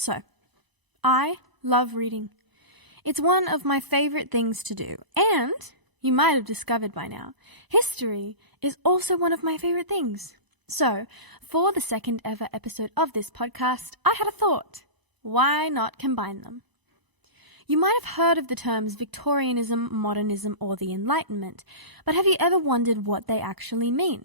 So, I love reading. It's one of my favourite things to do, and, you might have discovered by now, history is also one of my favourite things. So, for the second ever episode of this podcast, I had a thought. Why not combine them? You might have heard of the terms Victorianism, Modernism, or the Enlightenment, but have you ever wondered what they actually mean?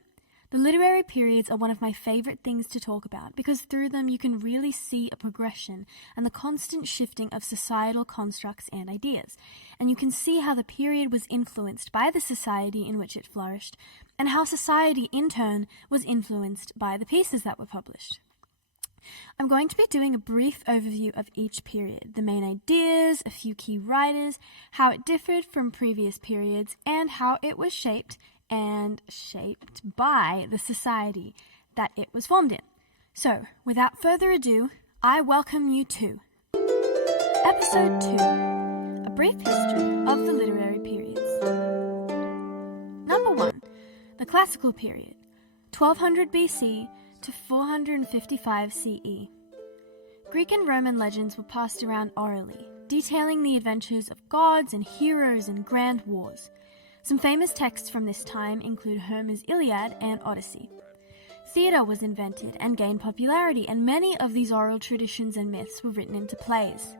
The literary periods are one of my favourite things to talk about because through them you can really see a progression and the constant shifting of societal constructs and ideas, and you can see how the period was influenced by the society in which it flourished, and how society in turn was influenced by the pieces that were published. I'm going to be doing a brief overview of each period, the main ideas, a few key writers, how it differed from previous periods, and how it was shaped by the society that it was formed in. So, without further ado, I welcome you to Episode 2, A Brief History of the Literary Periods. Number 1, the Classical Period, 1200 BC to 455 CE. Greek and Roman legends were passed around orally, detailing the adventures of gods and heroes and grand wars. Some famous texts from this time include Homer's Iliad and Odyssey. Theatre was invented and gained popularity, and many of these oral traditions and myths were written into plays.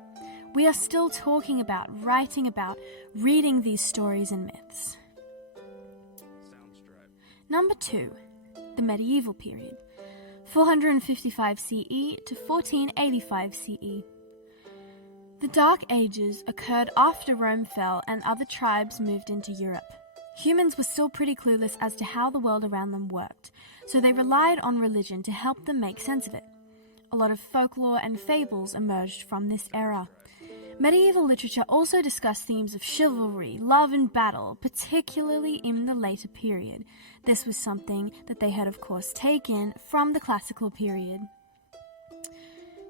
We are still talking about, writing about, reading these stories and myths. Number 2, the Medieval Period, 455 CE to 1485 CE. The Dark Ages occurred after Rome fell and other tribes moved into Europe. Humans were still pretty clueless as to how the world around them worked, so they relied on religion to help them make sense of it. A lot of folklore and fables emerged from this era. Medieval literature also discussed themes of chivalry, love and battle, particularly in the later period. This was something that they had of course taken from the classical period.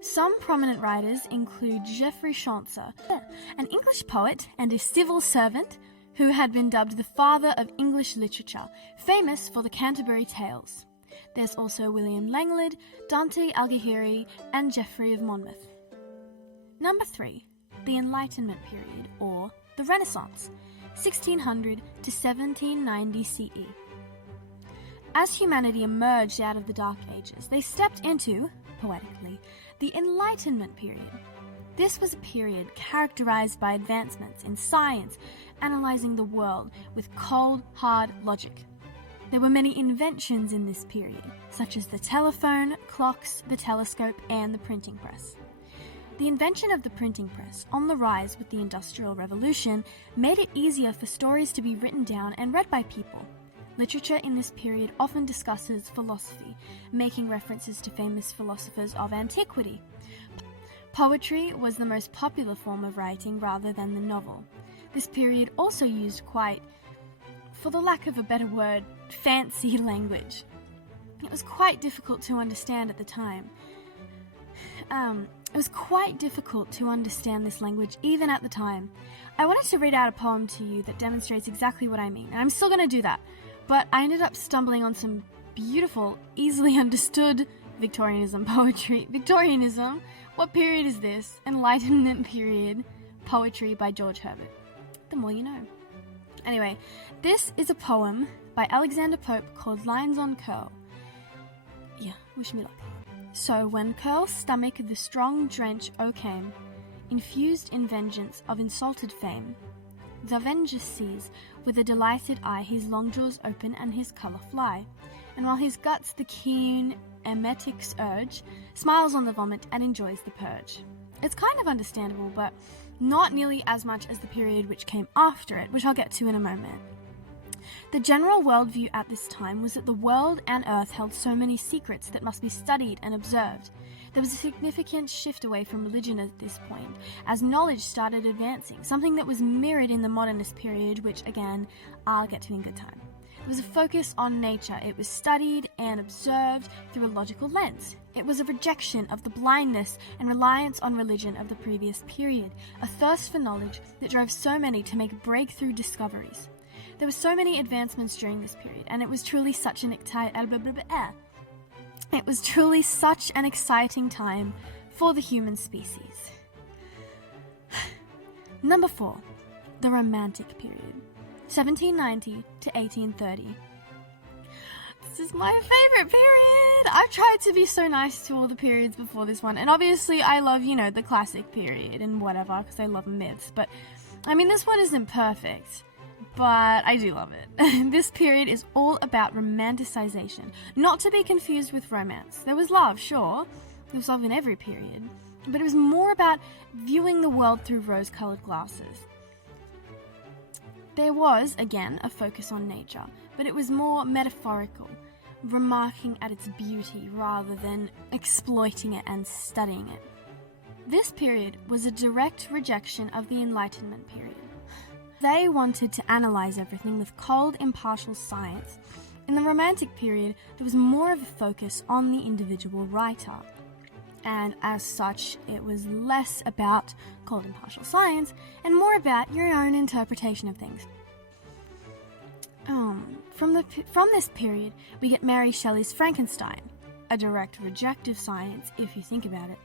Some prominent writers include Geoffrey Chaucer, an English poet and a civil servant who had been dubbed the father of English literature, famous for the Canterbury Tales. There's also William Langland, Dante Alighieri, and Geoffrey of Monmouth. Number 3, the Enlightenment period, or the Renaissance, 1600 to 1790 CE. As humanity emerged out of the Dark Ages, they stepped into, poetically, the Enlightenment period. This was a period characterized by advancements in science, analyzing the world with cold, hard logic. There were many inventions in this period, such as the telephone, clocks, the telescope, and the printing press. The invention of the printing press, on the rise with the Industrial Revolution, made it easier for stories to be written down and read by people. Literature in this period often discusses philosophy, making references to famous philosophers of antiquity. Poetry was the most popular form of writing rather than the novel. This period also used quite, for the lack of a better word, fancy language. It was quite difficult to understand at the time. It was quite difficult to understand this language even at the time. I wanted to read out a poem to you that demonstrates exactly what I mean, and I'm still going to do that. But I ended up stumbling on some beautiful, easily understood Victorianism poetry. Victorianism? What period is this? Enlightenment period. Poetry by George Herbert. The more you know. Anyway, this is a poem by Alexander Pope called Lines on Curl. Yeah, wish me luck. So when Curl's stomach the strong drench o'ercame, infused in vengeance of insulted fame, the avenger sees, with a delighted eye, his long jaws open and his colour fly, and while his guts the keen emetics urge, smiles on the vomit and enjoys the purge. It's kind of understandable, but not nearly as much as the period which came after it, which I'll get to in a moment. The general worldview at this time was that the world and earth held so many secrets that must be studied and observed. There was a significant shift away from religion at this point, as knowledge started advancing, something that was mirrored in the modernist period, which, again, I'll get to in good time. There was a focus on nature. It was studied and observed through a logical lens. It was a rejection of the blindness and reliance on religion of the previous period, a thirst for knowledge that drove so many to make breakthrough discoveries. There were so many advancements during this period, and it was truly such an exciting time for the human species. Number 4, the Romantic period, 1790 to 1830. This is my favorite period! I've tried to be so nice to all the periods before this one, and obviously I love, the classic period and whatever, because I love myths, but, this one isn't perfect, but I do love it. This period is all about romanticization, not to be confused with romance. There was love, sure, there was love in every period, but it was more about viewing the world through rose-colored glasses. There was, again, a focus on nature, but it was more metaphorical, remarking at its beauty rather than exploiting it and studying it. This period was a direct rejection of the Enlightenment period. They wanted to analyze everything with cold, impartial science. In the Romantic period, there was more of a focus on the individual writer, and as such, it was less about cold, impartial science and more about your own interpretation of things. From this period, we get Mary Shelley's Frankenstein, a direct reject of science, if you think about it,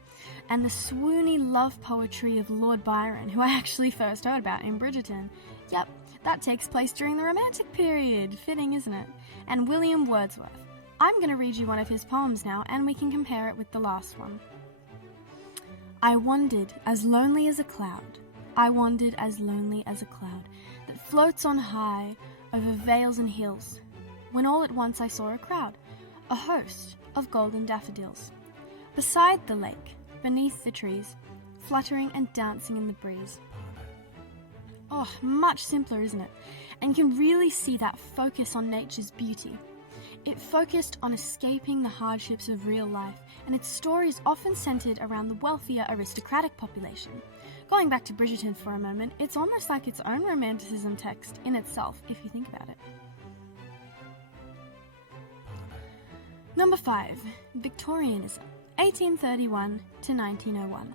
and the swoony love poetry of Lord Byron, who I actually first heard about in Bridgerton. Yep, that takes place during the Romantic period. Fitting, isn't it? And William Wordsworth. I'm going to read you one of his poems now, and we can compare it with the last one. I wandered as lonely as a cloud. I wandered as lonely as a cloud that floats on high over vales and hills, when all at once I saw a crowd, a host of golden daffodils, beside the lake, beneath the trees, fluttering and dancing in the breeze. Oh, much simpler, isn't it? And you can really see that focus on nature's beauty. It focused on escaping the hardships of real life, and its stories often centered around the wealthier aristocratic population. Going back to Bridgerton for a moment, it's almost like its own romanticism text in itself, if you think about it. Number 5, Victorianism, 1831 to 1901.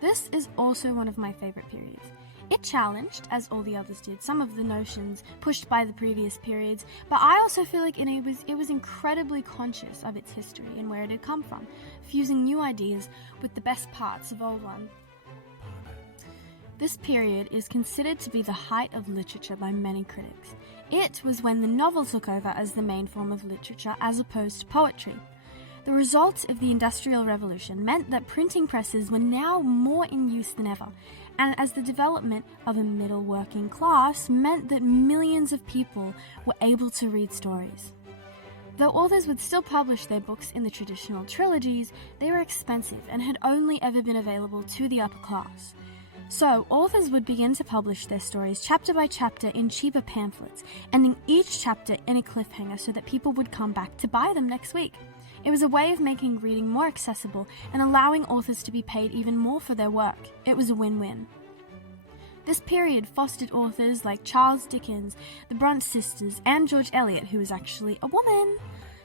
This is also one of my favorite periods. It challenged, as all the others did, some of the notions pushed by the previous periods, but I also feel like it was incredibly conscious of its history and where it had come from, fusing new ideas with the best parts of old ones. This period is considered to be the height of literature by many critics. It was when the novel took over as the main form of literature as opposed to poetry. The result of the Industrial Revolution meant that printing presses were now more in use than ever, and as the development of a middle working class meant that millions of people were able to read stories. Though authors would still publish their books in the traditional trilogies, they were expensive and had only ever been available to the upper class. So, authors would begin to publish their stories chapter by chapter in cheaper pamphlets, ending each chapter in a cliffhanger so that people would come back to buy them next week. It was a way of making reading more accessible and allowing authors to be paid even more for their work. It was a win-win. This period fostered authors like Charles Dickens, the Brunt sisters, and George Eliot, who was actually a woman.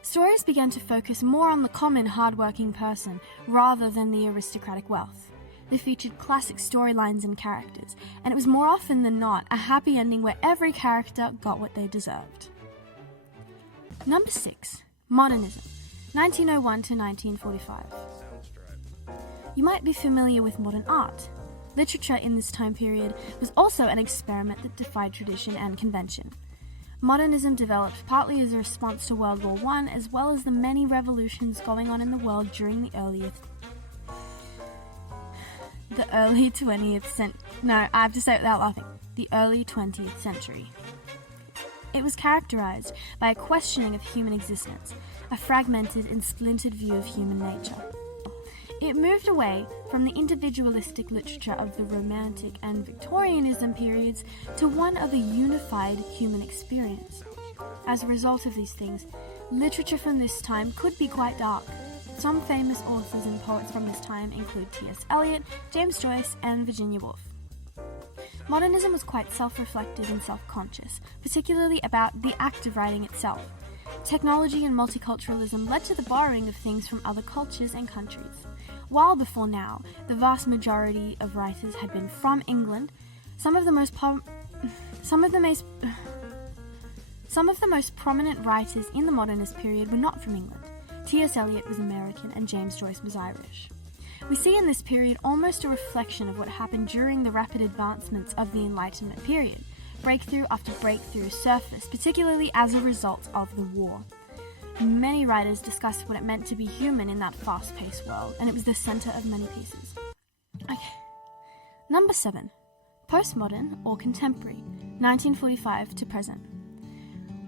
Stories began to focus more on the common, hard-working person rather than the aristocratic wealth. They featured classic storylines and characters, and it was more often than not a happy ending where every character got what they deserved. Number 6, Modernism, 1901 to 1945. You might be familiar with modern art. Literature in this time period was also an experiment that defied tradition and convention. Modernism developed partly as a response to World War I, as well as the many revolutions going on in the world during the early 20th century. No, I have to say it without laughing. The early 20th century. It was characterized by a questioning of human existence, a fragmented and splintered view of human nature. It moved away from the individualistic literature of the Romantic and Victorianism periods to one of a unified human experience. As a result of these things, literature from this time could be quite dark. Some famous authors and poets from this time include T.S. Eliot, James Joyce, and Virginia Woolf. Modernism was quite self-reflective and self-conscious, particularly about the act of writing itself. Technology and multiculturalism led to the borrowing of things from other cultures and countries. While before now, the vast majority of writers had been from England, some of the most prominent writers in the modernist period were not from England. T.S. Eliot was American and James Joyce was Irish. We see in this period almost a reflection of what happened during the rapid advancements of the Enlightenment period. Breakthrough after breakthrough surfaced, particularly as a result of the war. Many writers discussed what it meant to be human in that fast-paced world, and it was the center of many pieces. Okay. Number 7. Postmodern or contemporary, 1945 to present.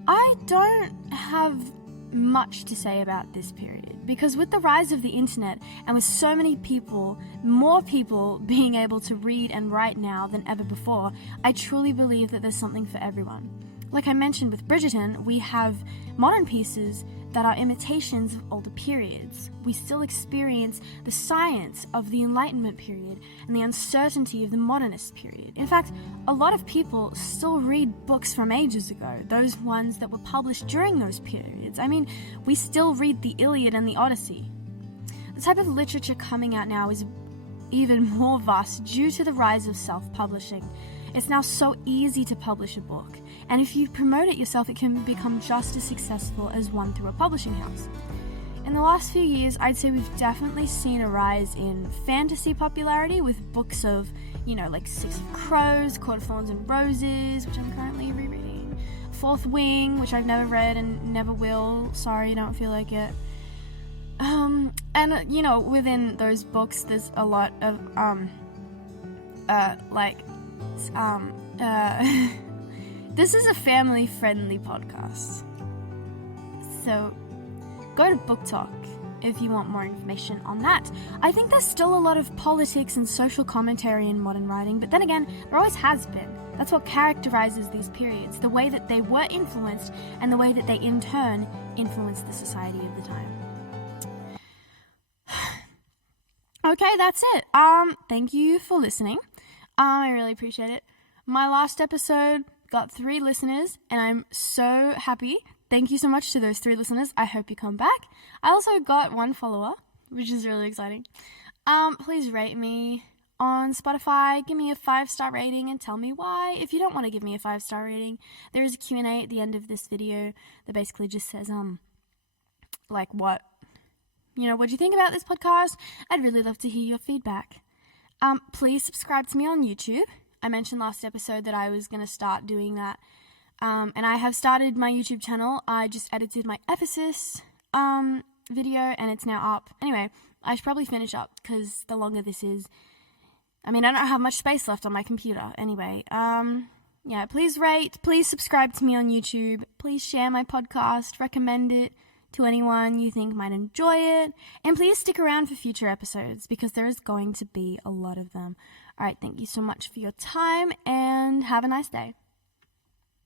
I don't have much to say about this period, because with the rise of the internet and with so many people, more people being able to read and write now than ever before, I truly believe that there's something for everyone. Like I mentioned with Bridgerton, we have modern pieces that are imitations of older periods. We still experience the science of the Enlightenment period and the uncertainty of the modernist period. In fact, a lot of people still read books from ages ago, those ones that were published during those periods. I mean, we still read the Iliad and the Odyssey. The type of literature coming out now is even more vast due to the rise of self-publishing. It's now so easy to publish a book, and if you promote it yourself, it can become just as successful as one through a publishing house. In the last few years, I'd say we've definitely seen a rise in fantasy popularity with books of, like Six of Crows, Court of Thorns and Roses, which I'm currently rereading, Fourth Wing, which I've never read and never will. Sorry, I don't feel like it. And within those books, there's a lot of, this is a family-friendly podcast, so go to Book Talk if you want more information on that. I think there's still a lot of politics and social commentary in modern writing, but then again, there always has been. That's what characterizes these periods, the way that they were influenced and the way that they in turn influenced the society of the time. Okay, that's it. Thank you for listening. I really appreciate it. My last episode got 3 listeners, and I'm so happy. Thank you so much to those 3 listeners. I hope you come back. I also got 1 follower, which is really exciting. Please rate me on Spotify. Give me a 5-star rating and tell me why. If you don't want to give me a 5-star rating, there is a Q&A at the end of this video that basically just says, what do you think about this podcast? I'd really love to hear your feedback. Please subscribe to me on YouTube. I mentioned last episode that I was going to start doing that. And I have started my YouTube channel. I just edited my Ephesus video and it's now up. Anyway, I should probably finish up because the longer this is, I don't have much space left on my computer. Anyway, please rate, please subscribe to me on YouTube. Please share my podcast, recommend it to anyone you think might enjoy it. And please stick around for future episodes because there is going to be a lot of them. All right, thank you so much for your time and have a nice day.